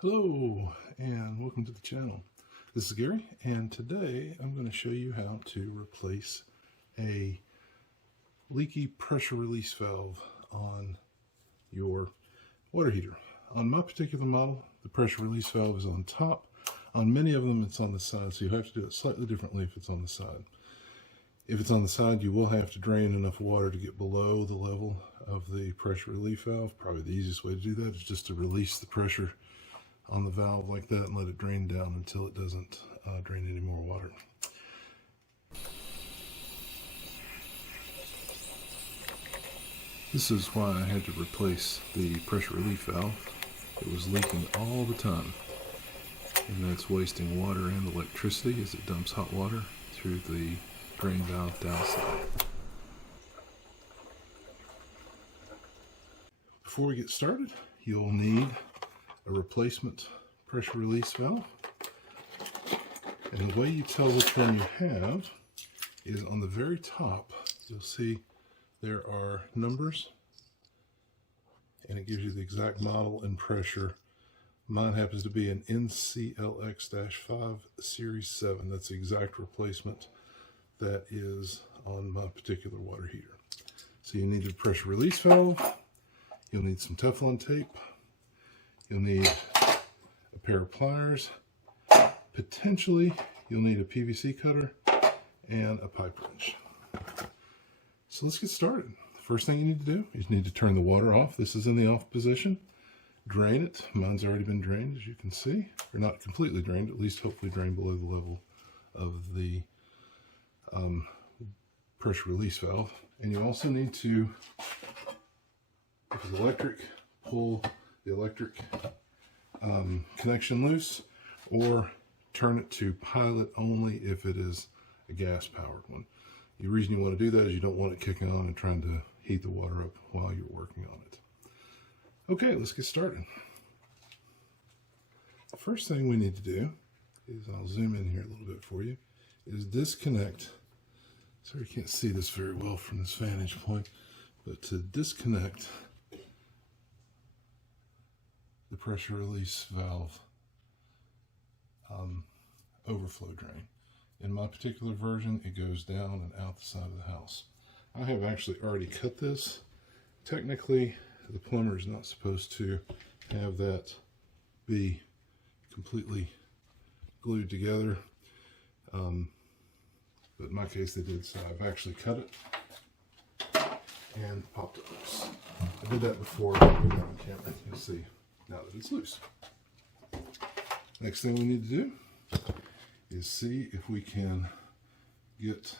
Hello and welcome to the channel. This is Gary, and today I'm going to show you how to replace a leaky pressure release valve on your water heater. On my particular model, the pressure release valve is on top. On many of them it's on the side, so you have to do it slightly differently if it's on the side. If it's on the side, you will have to drain enough water to get below the level of the pressure relief valve. Probably the easiest way to do that is just to release the pressure on the valve like that and let it drain down until it doesn't drain any more water. This is why I had to replace the pressure relief valve. It was leaking all the time, and that's wasting water and electricity as it dumps hot water through the drain valve downside. Before we get started, you'll need a replacement pressure release valve. And the way you tell which one you have is on the very top, you'll see there are numbers and it gives you the exact model and pressure. Mine happens to be an NCLX-5 Series 7. That's the exact replacement that is on my particular water heater. So you need a pressure release valve, you'll need some Teflon tape, you'll need a pair of pliers, potentially you'll need a PVC cutter, and a pipe wrench. So let's get started. The first thing you need to do is you need to turn the water off. This is in the off position. Drain it. Mine's already been drained, as you can see. Or not completely drained, at least hopefully drained below the level of the pressure release valve. And you also need to, if it's electric, pull the electric connection loose, or turn it to pilot only if it is a gas powered one. The reason you want to do that is you don't want it kicking on and trying to heat the water up while you're working on it. Okay, let's get started. The first thing we need to do is, I'll zoom in here a little bit for you, is disconnect. Sorry you can't see this very well from this vantage point, but to disconnect the pressure release valve overflow drain. In my particular version, it goes down and out the side of the house. I have actually already cut this. Technically, the plumber is not supposed to have that be completely glued together, but in my case they did, so I've actually cut it and popped it loose. I did that before I put it on camera. You'll see now that it's loose. Next thing we need to do is see if we can get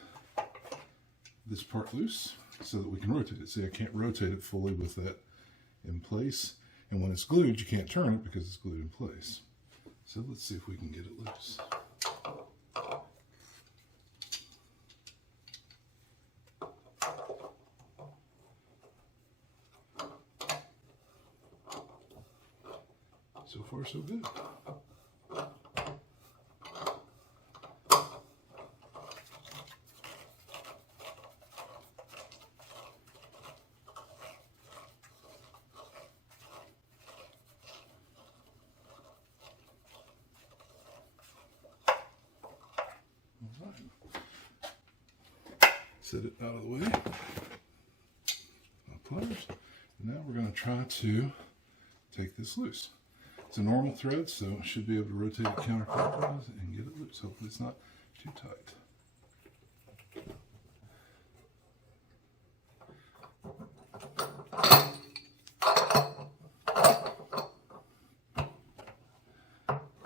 this part loose so that we can rotate it. See, I can't rotate it fully with that in place, and when it's glued you can't turn it because it's glued in place. So let's see if we can get it loose. So far so good. Set it out of the way. My pliers. And now we're going to try to take this loose. It's a normal thread, so I should be able to rotate it counterclockwise and get it loose. Hopefully it's not too tight.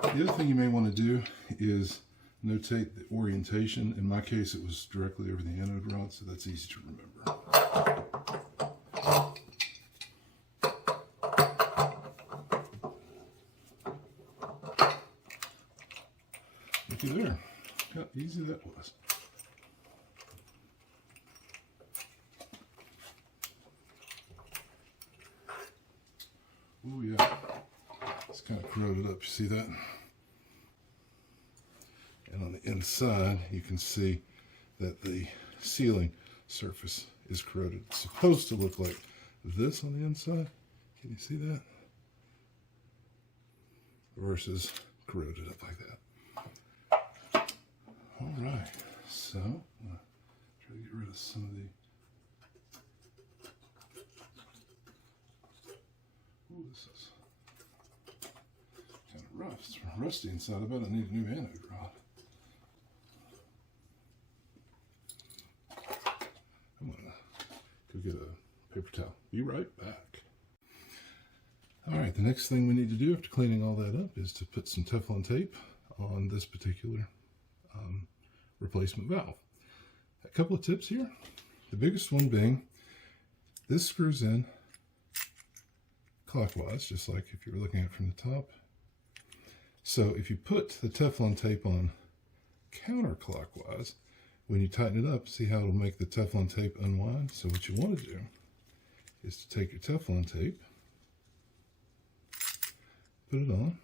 The other thing you may want to do is notate the orientation. In my case, it was directly over the anode rod, so that's easy to remember. Looky there, how easy that was. Oh yeah, it's kind of corroded up, you see that? And on the inside, you can see that the sealing surface is corroded. It's supposed to look like this on the inside. Can you see that? versus corroded up like that. All right, so I'm gonna try to get rid of some of the. Ooh, this is kind of rough. It's rusty inside. I bet I need a new anode rod. I'm gonna go get a paper towel. Be right back. All right, the next thing we need to do after cleaning all that up is to put some Teflon tape on this particular replacement valve. A couple of tips here. The biggest one being this screws in clockwise, just like if you were looking at it from the top. So if you put the Teflon tape on counterclockwise, when you tighten it up, see how it'll make the Teflon tape unwind? So what you want to do is to take your Teflon tape, put it on,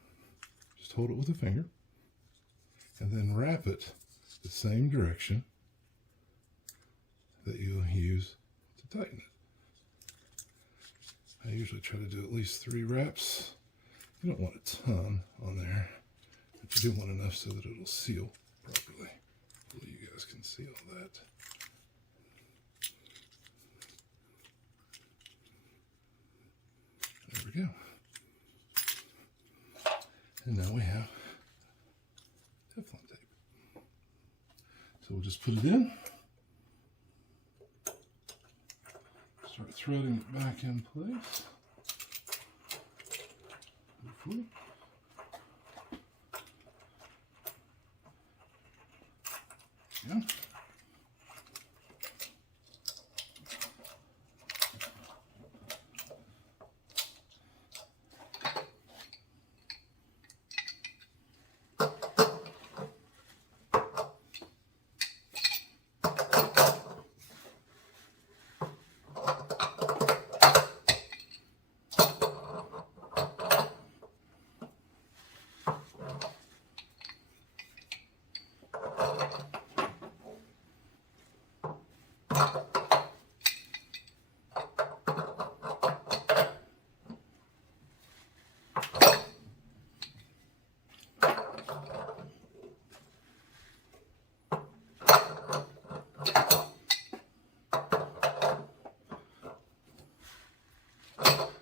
just hold it with a finger, and then wrap it the same direction that you'll use to tighten it. I usually try to do at least 3 wraps. You don't want a ton on there, but you do want enough so that it'll seal properly. Hopefully you guys can see all that. There we go. And now we have Teflon tape. So we'll just put it in. Start threading it back in place. Hopefully. Yeah.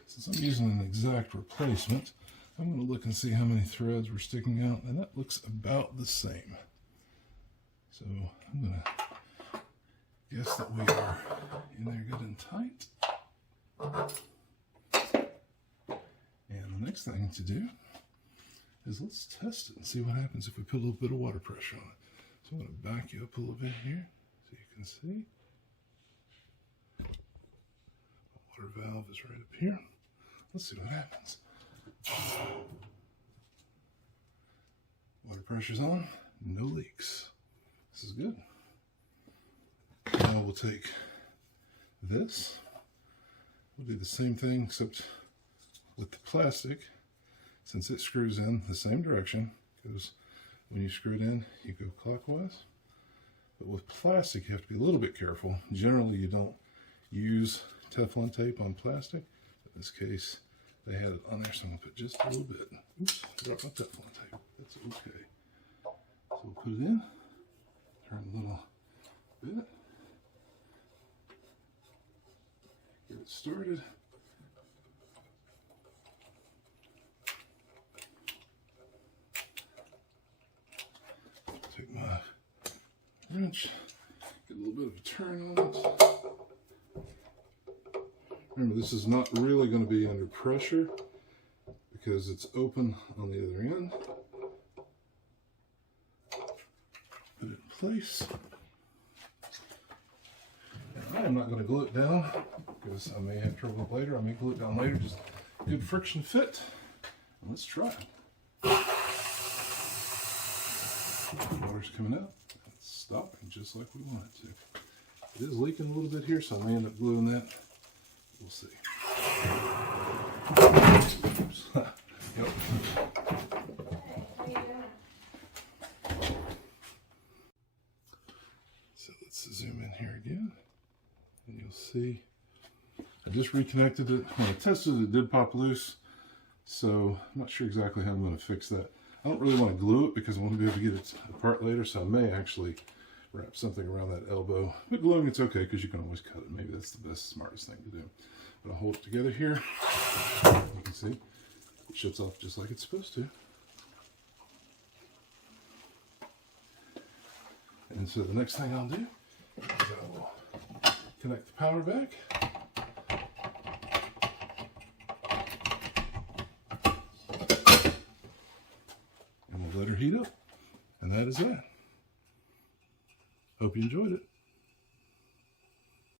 Since I'm using an exact replacement, I'm going to look and see how many threads were sticking out, and that looks about the same. So I'm going to guess that we are in there good and tight. And the next thing to do is let's test it and see what happens if we put a little bit of water pressure on it. So I'm going to back you up a little bit here so you can see. The water valve is right up here. Let's see what happens. Water pressure's on, no leaks. This is good. Now we'll take this. We'll do the same thing except with the plastic. Since it screws in the same direction, because when you screw it in, you go clockwise. But with plastic, you have to be a little bit careful. Generally, you don't use Teflon tape on plastic. In this case, they had it on there, so I'm going to put just a little bit. Oops, dropped my Teflon tape. That's okay. So we'll put it in, turn a little bit, get it started. Take my wrench, get a little bit of a turn on it. Remember, this is not really going to be under pressure because it's open on the other end. Put it in place. And I am not going to glue it down because I may have trouble with it later. I may glue it down later. Just good friction fit. And let's try it. Water's coming out. It's stopping just like we want it to. It is leaking a little bit here, so I may end up gluing that. We'll see. Yep. So let's zoom in here again, and you'll see I just reconnected it. When I tested it, it did pop loose. So I'm not sure exactly how I'm going to fix that. I don't really want to glue it because I want to be able to get it apart later, so I may actually wrap something around that elbow. But gluing it's okay because you can always cut it. Maybe that's the best, smartest thing to do. But I'll hold it together here. You can see it shuts off just like it's supposed to. And so the next thing I'll do is I will connect the power back. And we'll let her heat up. And that is that. Hope you enjoyed it.